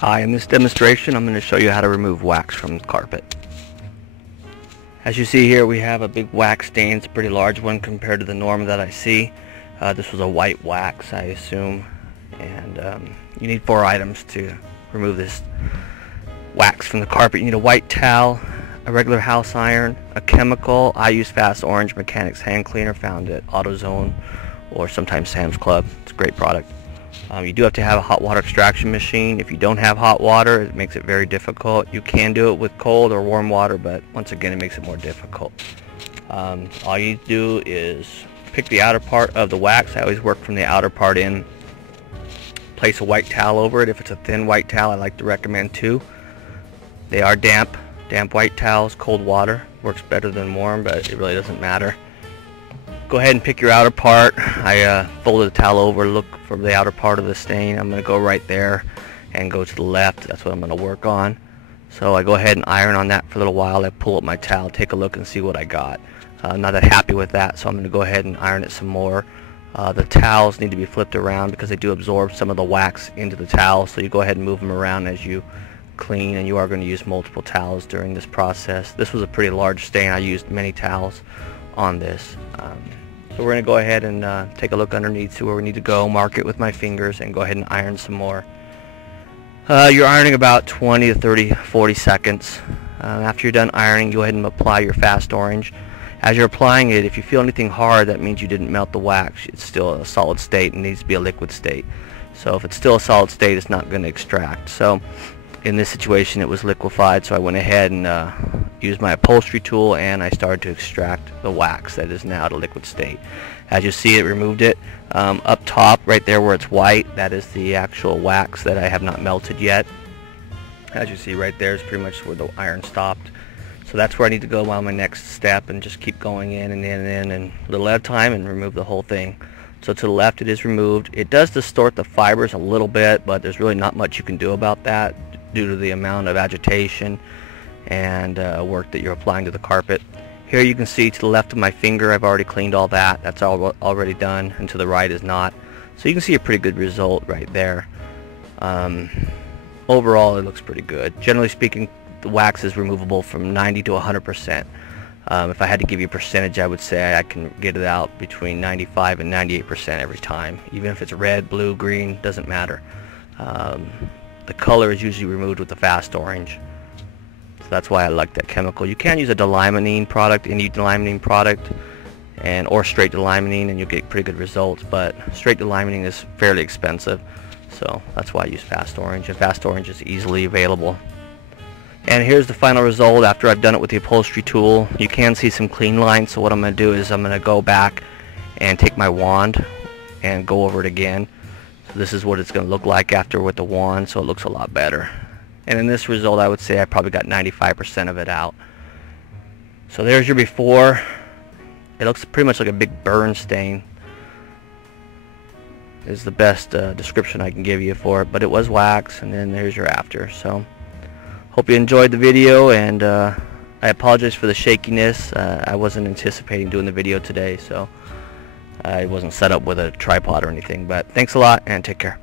Hi, in this demonstration I'm going to show you how to remove wax from the carpet. As you see here, we have a big wax stain. It's a pretty large one compared to the norm that I see. This was a white wax, I assume, and you need 4 items to remove this wax from the carpet. You need a white towel, a regular house iron, a chemical. I use Fast Orange Mechanics hand cleaner found at AutoZone or sometimes Sam's Club. It's a great product. You do have to have a hot water extraction machine. If you don't have hot water, it makes it very difficult. You can do it with cold or warm water, but once again, it makes it more difficult. All you need to do is pick the outer part of the wax. I always work from the outer part in. Place a white towel over it. If it's a thin white towel, I like to recommend 2. They are damp. Damp white towels, cold water. Works better than warm, but it really doesn't matter. Go ahead and pick your outer part. I folded the towel over, look for the outer part of the stain. I'm going to go right there and go to the left. That's what I'm going to work on. So I go ahead and iron on that for a little while. I pull up my towel, take a look and see what I got. I'm not that happy with that, so I'm going to go ahead and iron it some more. The towels need to be flipped around because they do absorb some of the wax into the towel, so you go ahead and move them around as you clean, and you are going to use multiple towels during this process. This was a pretty large stain. I used many towels on this. So we're going to go ahead and take a look underneath, see where we need to go, mark it with my fingers, and go ahead and iron some more. You're ironing about 20 to 30, 40 seconds. After you're done ironing, go ahead and apply your Fast Orange. As you're applying it, if you feel anything hard, that means you didn't melt the wax. It's still a solid state and needs to be a liquid state. So if it's still a solid state, it's not going to extract. So in this situation, it was liquefied, so I went ahead and used my upholstery tool and I started to extract the wax that is now at a liquid state. As you see, it removed it. Up top, right there where it's white, that is the actual wax that I have not melted yet. As you see right there is pretty much where the iron stopped. So that's where I need to go on my next step and just keep going in and in and in and a little at a time and remove the whole thing. So to the left it is removed. It does distort the fibers a little bit, but there's really not much you can do about that due to the amount of agitation and work that you're applying to the carpet. Here you can see to the left of my finger I've already cleaned all that. That's all already done, and to the right is not. So you can see a pretty good result right there. Overall it looks pretty good. Generally speaking, the wax is removable from 90 to 100%. If I had to give you a percentage, I would say I can get it out between 95 and 98% every time. Even if it's red, blue, green, doesn't matter. The color is usually removed with the Fast Orange. So that's why I like that chemical. You can use a delimonene product, any delimonene product, or straight delimonene, and you'll get pretty good results. But straight delimonene is fairly expensive, so that's why I use Fast Orange. And Fast Orange is easily available. And here's the final result after I've done it with the upholstery tool. You can see some clean lines, so what I'm going to do is I'm going to go back and take my wand and go over it again. So this is what it's going to look like after with the wand, so it looks a lot better. And in this result I would say I probably got 95% of it out. So there's your before. It looks pretty much like a big burn stain is the best description I can give you for it, but it was wax, and then there's your after. So hope you enjoyed the video, and I apologize for the shakiness. I wasn't anticipating doing the video today, so I wasn't set up with a tripod or anything. But thanks a lot and take care.